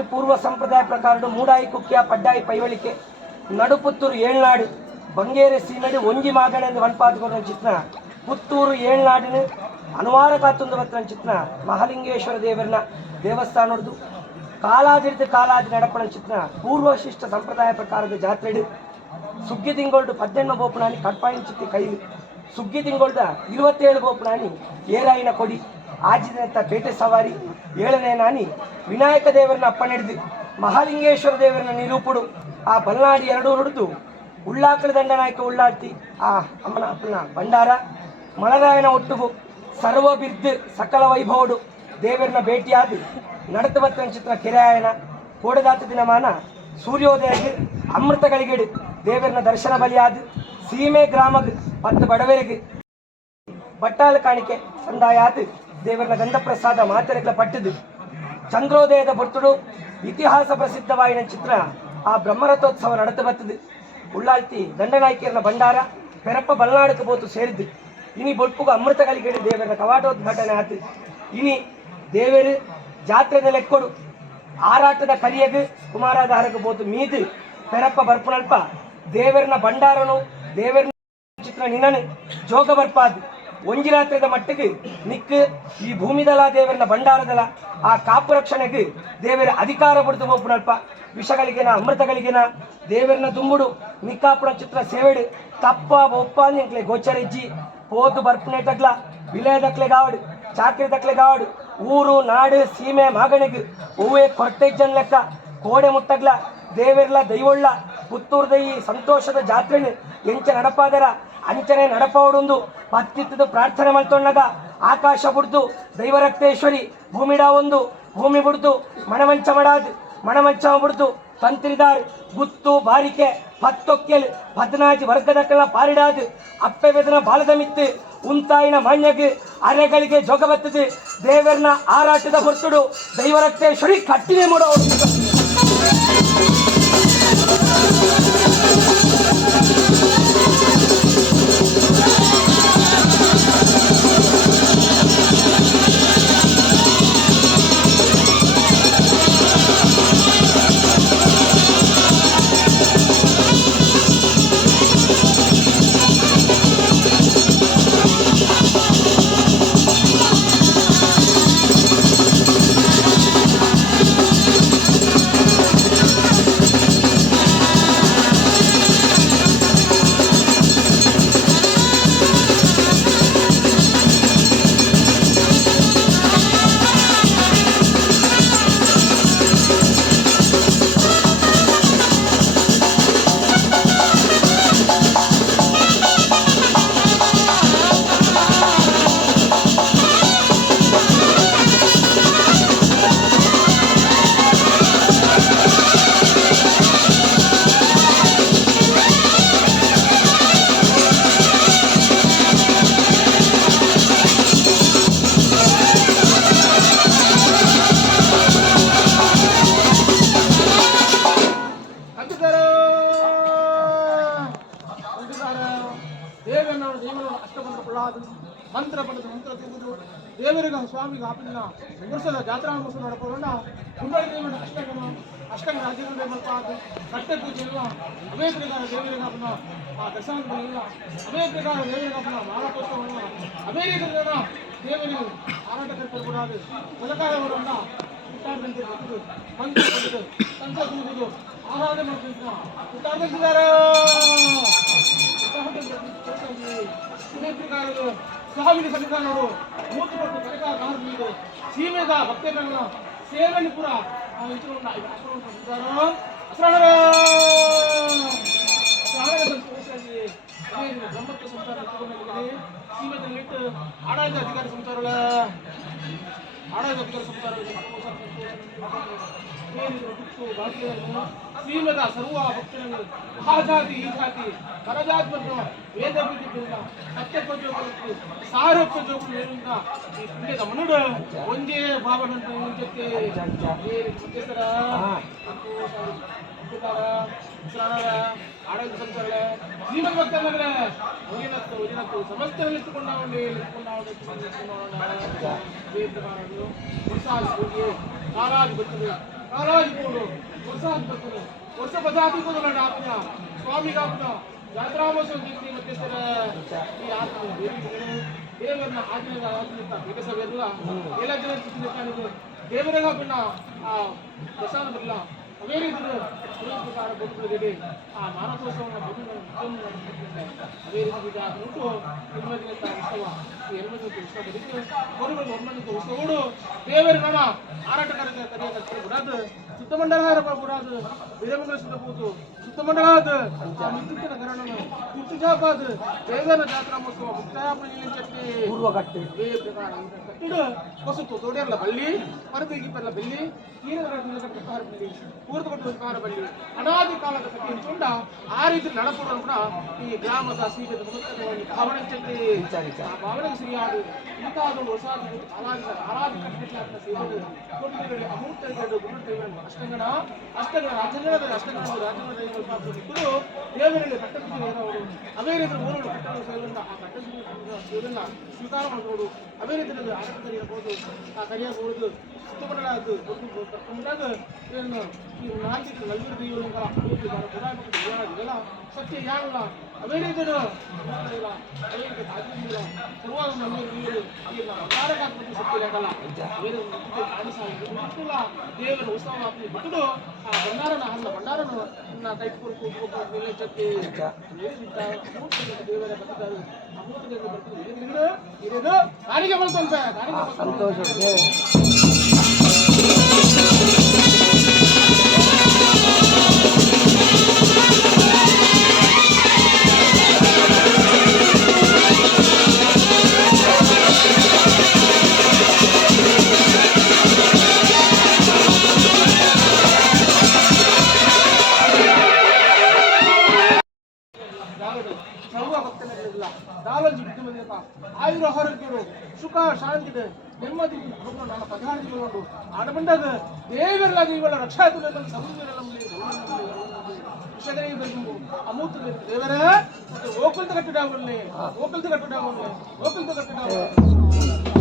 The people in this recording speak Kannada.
ನಾட்டு ಪೂರ್ವ ಸಂಪ್ರದಾಯ ಪ್ರಕಾರ ಮೂಡಾಯಿ ಕುಕ್ಕೆ ಪಡ್ಡಾಯಿ ಪೈವಳಿಕೆ, ನಡುಪುತ್ತೂರು ಏಳ್ನಾಡು, ಬಂಗೇರೆ ಸೀಮಡಿ ಒಂಜಿ ಮಾಗಣ ಎಂದು ಚಿತ್ರ, ಪುತ್ತೂರು ಏಳ್ನಾಡಿನ ಅನುವಾರ ಕಾತುಂದು ಬತ್ತನ ಚಿತ್ರ, ಮಹಾಲಿಂಗೇಶ್ವರ ದೇವರನ ದೇವಸ್ಥಾನದ್ದು ಕಾಲಾದಿರಿದ ಕಾಲಾದಿ ನಡಪಣ ಚಿತ್ರ, ಪೂರ್ವಶಿಷ್ಟ ಸಂಪ್ರದಾಯ ಪ್ರಕಾರದ ಜಾತ್ರೆಡು, ಸುಗ್ಗಿ ತಿಂಗೊಳ್ದು ಪದ್ದೆಣ್ಣ ಬೋಪುಣಾನಿ ಕಡ್ಪಾಯಿನ ಚಿತ್ತಿ ಕೈ ಸುಗ್ಗಿ ತಿಂಗೊಳ್ದ ಇರುವತ್ತೇಳು ಬೋಪುಣಾನಿ ಏರಾಯಿನ ಕೊಡಿ. ಆಜಿದಂತ ಬೇಟೆ ಸವಾರಿ. ಏಳನೇ ನಾನಿ, ವಿನಾಯಕ ದೇವರನ್ನ ಅಪ್ಪನೆಡ್ದು ಮಹಾಲಿಂಗೇಶ್ವರ ದೇವರನ್ನ ನಿರೂಪುಡು. ಆ ಬಲನಾಡಿ ಎರಡೂ ನುಡಿದು ಉಳ್ಳಾಕಳ ದಂಡನಾಯಕ ಉಳ್ಳಾಡ್ತಿ. ಆ ಅಮ್ಮನ ಅಪ್ಪನ ಭಂಡಾರ ಮಳರಾಯನ ಒಟ್ಟುಗು ಸರ್ವ ಬಿದ್ದು ಸಕಲ ವೈಭವಡು. ದೇವರನ್ನ ಭೇಟಿಯಾದಿ ನಡತ ಬತ್ತನ ಚಿತ್ರ ಕೆರೆಯಾಯನ ಕೋಡದಾತ ದಿನಮಾನ ಸೂರ್ಯೋದಯ ಅಮೃತ ಗಳಿಗೆಡು ದೇವರನ್ನ ದರ್ಶನ ಬಲಿಯಾದು ಸೀಮೆ ಗ್ರಾಮದ ಮತ್ತು ಬಡವರಿಗೆ ಬಟ್ಟಾಲ ಕಾಣಿಕೆ ಸಂದಾಯಾತ್ ದೇವರನ ಗಂಧಪ್ರಸಾದ ಮಾತೆರೆಗಳ ಪಟ್ಟದು ಚಂದ್ರೋದಯದ ಬರ್ತುಡು ಇತಿಹಾಸ ಪ್ರಸಿದ್ಧವಾಯಿನ ಚಿತ್ರ ಆ ಬ್ರಹ್ಮರಥೋತ್ಸವ ನಡೆದು ಬರ್ತದೆ ಉಳ್ಳಾಳ್ತಿ ದಂಡನಾಯಕಿಯರನ ಭಂಡಾರ, ಪೆರಪ್ಪ ಬಲ್ನಾಡಕ್ಕೆ ಬೋತು ಸೇರಿದ್ದು. ಇನಿ ಅಮೃತ ಅಮೃತಗಳಿಗೆ ದೇವರ ಕವಾಟೋದ್ಘಾಟನೆ ಆತು. ಇನಿ ದೇವರು ಜಾತ್ರೆದ ಲೆಕ್ಕೊಡು. ಆರಾಟದ ಕರಿಯಗ್ ಕುಮಾರಾಧಾರಕ್ಕೆ ಬೋತು ಮೀದು ಪೆರಪ್ಪ ಬರ್ಪುನಲ್ಪ ದೇವರನ ಭಂಡಾರನು ದೇವರನ ಚಿತ್ರ ನಿನನು ಜೋಗ ಬರ್ಪಾದ್. ಒಂಜಿರಾತ್ರದ ಮಟ್ಟಿಗೆ ನಿಕ್ ಈ ಭೂಮಿದಲ ದೇವರನ್ನ ಭಂಡಾರದಲ, ಆ ಕಾಪು ರಕ್ಷಣೆಗೆ ದೇವರ ಅಧಿಕಾರ ಪಡೆದು ಹೋಗ್ಬಿಡಲ್ಪ. ವಿಷಗಳಿಗೆನ, ಅಮೃತಗಳಿಗೆನ ದೇವರನ್ನ ದುಂಬುಡು, ನಿಕ್ಕಾಪುರ ಚಿತ್ರ ಸೇವೆಡು, ತಪ್ಪ ಒಪ್ಪ ನಿಂಕ್ಲೆ ಗೋಚರ ಬರ್ಪನೆ ತಗ್ಲ, ವಿಲಯ ವಿಲಯದಕ್ಲೆ ಗಾವಡು, ಚಾಕ್ರಿ ದಕ್ಲೆ ಗಾವಡು, ಊರು, ನಾಡು, ಸೀಮೆ, ಮಾಗಣಿಗೆ ಹೂವೆ ಜನ ಲೆಕ್ಕ. ಕೋಡೆ ಮುಟ್ಟಗ್ಲ ದೇವೆರ್ಲ ದೈವಳ್ಳ ಪುತ್ತೂರ್ದ ಈ ಸಂತೋಷದ ಜಾತ್ರೆನು ಎಂಚ ನಡಪಾದರ. ಅಂಚನೆ ನಡಪವರೊಂದು ಭಕ್ತಿತ್ವದ ಪ್ರಾರ್ಥನೆ ಮಲ್ತೊಣ್ಣಗ ಆಕಾಶ ಬುಡ್ದು ದೈವರಕ್ತೇಶ್ವರಿ, ಭೂಮಿಡ ಒಂದು, ಭೂಮಿ ಬುಡ್ದು ಮಣಮಂಚ ಮಡಾದ್, ಮಣಮಂಚ ಬುಡ್ದು ತಂತ್ರಿದಾರ್, ಗುತ್ತು, ಬಾರಿಕೆ ಪತ್ತೊಕ್ಕೆಲ್ ಪದ್ನಾಜಿ ವರ್ಗದಕ್ಕಳ ಪಾರಿಡಾದ್, ಅಪ್ಪೆ ವೇದನ ಬಾಲದ ಮಿತ್ತು, ಉಂತಾಯಿನ ಮಣ್ಯಗೆ, ಅರೆಗಳಿಗೆ ಜೋಗ ಬತ್ತದೆ ದೇವರನ್ನ ಆರಾಟದ ಹೊರತುಡು ದೈವರಕ್ತೇಶ್ವರಿ ಕಟ್ಟಿಗೆ ಮಾಡೋ ಅಷ್ಟಬಂಧ ಕೊಳ್ಳಾದು ಮಂತ್ರ ಪಡೆದು ಮಂತ್ರ ತೆಗೆದು ದೇವರಿಗೆ ಸ್ವಾಮಿಗೆ ಆಪಿನ ವರ್ಷದ ಜಾತ್ರಾ ಮಹೋತ್ಸವ ನಡಪೋಣ ಕುಂಬಳ ದೇವರ ಅಷ್ಟಗಮ ಅಷ್ಟಗ ರಾಜ್ಯಗಳ ಮಲ್ಪಾದು ಕಟ್ಟೆ ಪೂಜೆಯಲ್ಲ ಅವೇ ಪ್ರಕಾರ ದೇವರಿಗೆ ಆಪನ ಆ ದರ್ಶನ ಇಲ್ಲ ಅವೇ ಪ್ರಕಾರ ದೇವರಿಗೆ ಆಪನ ಮಾರಾಟೋತ್ಸವವನ್ನು ಅವೇ ರೀತಿಯ ದೇವರಿಗೆ ಆರಾಟ ಕರ್ಕೊಡಾದು ಮೊದಕಾರವರನ್ನ ಹುಟ್ಟಾಡದಂತೆ ಬದುಕು ಮಂತ್ರ ಪಡೆದು ತಂತ್ರ ತುಂಬುವುದು ಆರಾಧನೆ ಮಾಡ್ತಿದ್ರು ಹುಟ್ಟಾಡ್ತಿದ್ದಾರೆ ಸ್ವಾಮಿಗೆ ಸನ್ನಿಧಾನಗಳು ಮೂರ್ತಿ ಕೊಟ್ಟು ಕನಕ ಕಾರಣದಿಂದ ಸೀಮೆದ ಭಕ್ತರನ್ನ ಸೇವೆಯನ್ನು ಅಸರಣರ ಬ್ರಹ್ಮತ್ವ ಸಂಸಾರ ಸೀಮೆದಲ್ಲಿಟ್ಟು ಆಡಳಿತ ಅಧಿಕಾರಿ ಸಂಸಾರಗಳ ಆಡಳಿತ ಅಧಿಕಾರಿ ಸಂಸಾರ ಶ್ರೀಮದ ಸರ್ವ ಭಕ್ತರನ್ನು ಆ ಜಾತಿ ಈ ಜಾತಿ ಪರಜಾತಿ ಮತ್ತು ವೇದ ಬಿದ್ದಿದ್ದರಿಂದ ಸತ್ಯ ಪಂಚೋಪತ್ತು ಸಾರೋಕ್ಯ ಜೋಗುಲು ಏನಿಲ್ಲ ಈ ಪುಣ್ಯದ ಮನುಡ ಒಂದೇ ಭಾವನಂತ ಜೊತೆ. ಮುಖ್ಯಸ್ಥರ ಆಡಳಿತ ಸಂಸ್ಥೆಗಳ ಶ್ರೀಮದ್ ಭಕ್ತರನ್ನ ಒಲಿನತ್ತು ಒಲಿನತ್ತು ಸಮಸ್ತ ನಿಂತುಕೊಂಡಾವಲ್ಲಿ ನಿಂತುಕೊಂಡಾವಲ್ಲಿ ಸಾರಾಜ್ ಬರ್ತದೆ ಕಾಲಾಗಿ ಕೊಡು ವರ್ಷ ಹತ್ತತ್ತು ವರ್ಷ ಬದಾತಿ ಕೊಡೋಣ ಆತ್ಮ ಸ್ವಾಮಿಗೆ ಆತ್ಮ ಜಾತ್ರಾಮೋತ್ಸವ ದೀಪ್ತಿ ಮಧ್ಯಸ್ಥರ ಈ ಆತ್ಮ ದೇವರನ್ನ ಆಜ್ಞೆ ಆಜ್ಞೆ ವಿಕಸವೆಲ್ಲ ಎಲ್ಲ ಜನ ಚಿತ್ರಕಾನಿಗೆ ದೇವರಿಗೆ ಬಿನ್ನ ಆ ಪ್ರಸಾದ ಬರಲ್ಲ ಅವೇ ರೀತಿ ಪ್ರಕಾರ ಬದುಕುಗಳಿಗೆ ಆ ಮಾನಸೋತ್ಸವವನ್ನು ಬದುಕು ಅದೇ ರೀತಿ ಈಗ ನೋಟು ಹೆಣ್ಮದಿನಂತ ಉತ್ಸವ ಈ ಹೆಣ್ಮದಿನಂತ ಉತ್ಸವ ಬದುಕು ಕೊಡುಗಳು ಒಮ್ಮಂತ ಉತ್ಸವಗಳು ದೇವರ ನಾಮ ಆರಾಟಗಾರರಿಗೆ ಕರೆಯಕ್ಕೆ ಬಿಡಾದು ಸುತ್ತ ಮಂಡಲಗಾರ ಬಿಡಾದು ವೀರಮಂಗಲ ಸುತ್ತಬಹುದು ಸುತ್ತ ಮಂಡಲಾದ ಆ ಮಿತ್ರನ ಗರಣನು ಕುಟ್ಟು ಜಾಪಾದ ದೇವರ ಜಾತ್ರಾ ಮಹೋತ್ಸವ ಮುಕ್ತಾಯ ಚಟ್ಟಿ ಪೂರ್ವಕಟ್ಟು ಇದೇ ಪ್ರಕಾರ ಇದನ್ನ ಕಟ್ಟಿಡು ಹೊಸತು ದೊಡ್ಡರ್ಲ ಬಳ್ಳಿ ಪರದೆಗಿ ಪರ್ಲ ಬೆಳ್ಳಿ ನೀರಿನ ಕಟ್ಟಾರ ಬಳ್ಳಿ ಪೂರ್ತ ಕೊಟ್ಟು ಕಾರ ಬಳ್ಳಿ ಅನಾದಿ ಕಾಲದ ಕಟ್ಟಿನ ಚುಂಡ ಆ ರೀತಿ ನಡಪುರ ಕೂಡ ಈ ಗ್ರಾಮದ ಸೀಟದ ಮುಖದಲ್ಲಿ ಭಾವನೆ ಚಟ್ಟಿ ನಿಜ ನಿಜ ಆ ಭಾವನೆಗೆ ಸರಿಯಾದ ಇಂಥದ್ದು ಹೊಸ ಆರಾಧ ಆರಾಧ ಕಟ್ಟಿಟ್ಲಾದ ಸೇವೆ ಕೊಟ್ಟಿರಲಿ ಅಮೂರ್ತ ಎರಡು ಗುರುದೇವರನ್ನು ಅಷ್ಟಂಗಣ ಅಷ್ಟಂಗಣ ರಾಜಂಗಣದಲ್ಲಿ ಅಷ್ಟಂಗಣ ರಾಜಂಗಣ ದೈವಗಳು ಪಾತ್ರ ದೇವರಲ್ಲಿ ಅವರು ಅದೇ ರೀತಿ ಊರುಗಳು ಕಟ್ಟಲು ಸೇರಿದ ಆ ಸೇವೆಯನ್ನ ಸ್ವೀಕಾರ ಮಾಡಬಹುದು ಅದೇ ರೀತಿಯಲ್ಲಿ ಆಡಳಿತ ಇರಬಹುದು ಆ ಕರಿಯಬಹುದು ಸುತ್ತಮುತ್ತಲಾದ ಒಂದು ಕರ್ಕೊಂಡಾಗ ಏನು ನಾಲ್ಕು ಇದೆಲ್ಲ ಸತ್ಯ ಯಾಗಲ್ಲ ಅವೇನೇ ರೀತಿ ಇಲ್ಲ ಅದೇ ರೀತಿ ಸಾಧ್ಯವಿಲ್ಲ ಸತ್ಯ ಆಗಲ್ಲ ಬೇರೆ ಒಂದು ಕಾಣಿಸಲ್ಲ ದೇವರ ಉತ್ಸವ ಹಾಕಿ ಬಿಟ್ಟು ಆ ಅಲ್ಲ ಭಂಡಾರನು ಇನ್ನ ಕೈ ಕೊಡ್ಕೊಂಡು ಮೇಲೆ ಚಟ್ಟಿ ದೇವರ ಬರ್ತಾರೆ ಅಮೂರ್ತ ಬರ್ತಾರೆ ಇರೋದು ಬಂತಂತೆ ಸಂತೋಷ Thank you. ಬಂದಿರಪ್ಪ ಆಯುರ ಆರೋಗ್ಯರು, ಸುಖ, ಶಾಂತಿದೆ. ನೆಮ್ಮದಿ ಭಗವಂತ ನನ್ನ ಪದಾರ್ಥಗಳು ಆಡಬಂಡಾಗ ದೇವರೆಲ್ಲ ಸಮುದ್ರ ರಕ್ಷಾ ವಿಷಯಗಳಿಗೆ ಬಂದು ಅಮೂರ್ತ ದೇವರ ಓಕಲ್ತ ಕಟ್ಟಿಡಾವಲ್ಲಿ ಓಕಲ್ತ ಕಟ್ಟಿಡಾವಲ್ಲಿ ಓಕಲ್ತ ಕಟ್ಟಿಡಾವಲ್ಲಿ